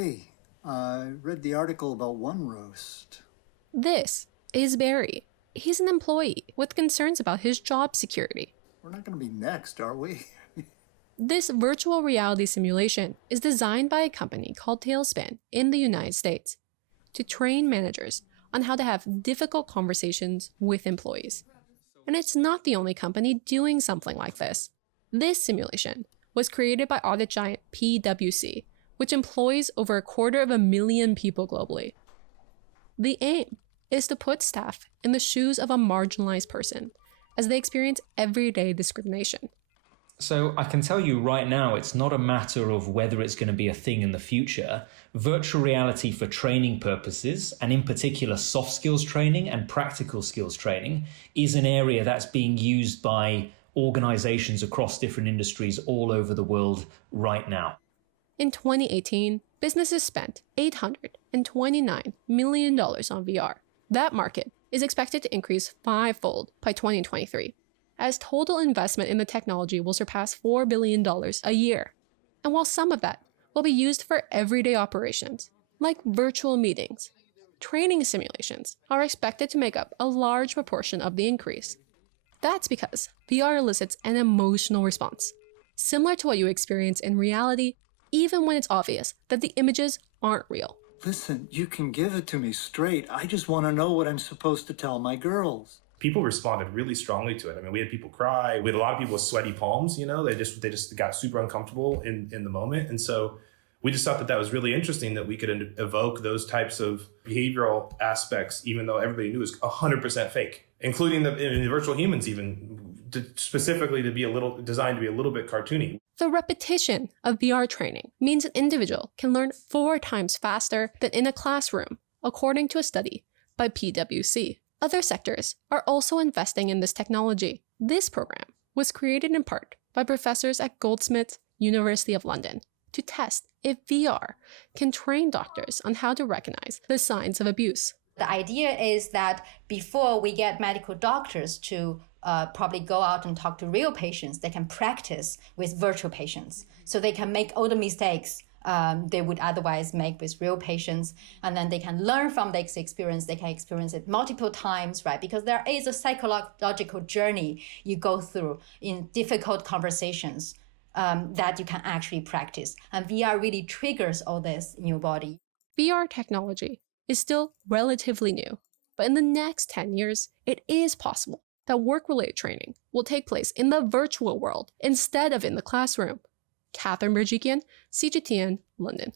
Hey, I read the article about one roast. This is Barry. He's an employee with concerns about his job security. We're not going to be next, are we? This virtual reality simulation is designed by a company called Tailspin in the United States to train managers on how to have difficult conversations with employees. And it's not the only company doing something like this. This simulation was created by audit giant PwC, which employs over 250,000 people globally. The aim is to put staff in the shoes of a marginalized person as they experience everyday discrimination. So I can tell you right now, it's not a matter of whether it's going to be a thing in the future. Virtual reality for training purposes, and in particular soft skills training and practical skills training, is an area that's being used by organizations across different industries all over the world right now. In 2018, businesses spent $829 million on VR. That market is expected to increase fivefold by 2023, as total investment in the technology will surpass $4 billion a year. And while some of that will be used for everyday operations, like virtual meetings, training simulations are expected to make up a large proportion of the increase. That's because VR elicits an emotional response, similar to what you experience in reality, even when it's obvious that the images aren't real. Listen, you can give it to me straight. I just want to know what I'm supposed to tell my girls. People responded really strongly to it. I mean, we had people cry. We had a lot of people with sweaty palms, they just got super uncomfortable in the moment. And so we just thought that was really interesting that we could evoke those types of behavioral aspects, even though everybody knew it was 100% fake, including the virtual humans, even specifically to be designed to be a little bit cartoony. The repetition of VR training means an individual can learn 4 times faster than in a classroom, according to a study by PwC. Other sectors are also investing in this technology. This program was created in part by professors at Goldsmiths, University of London, to test if VR can train doctors on how to recognize the signs of abuse. The idea is that before we get medical doctors to probably go out and talk to real patients, they can practice with virtual patients. So they can make all the mistakes they would otherwise make with real patients. And then they can learn from this experience. They can experience it multiple times, right? Because there is a psychological journey you go through in difficult conversations that you can actually practice. And VR really triggers all this in your body. VR technology is still relatively new, but in the next 10 years, it is possible that work-related training will take place in the virtual world instead of in the classroom. Catherine Berjikian, CGTN, London.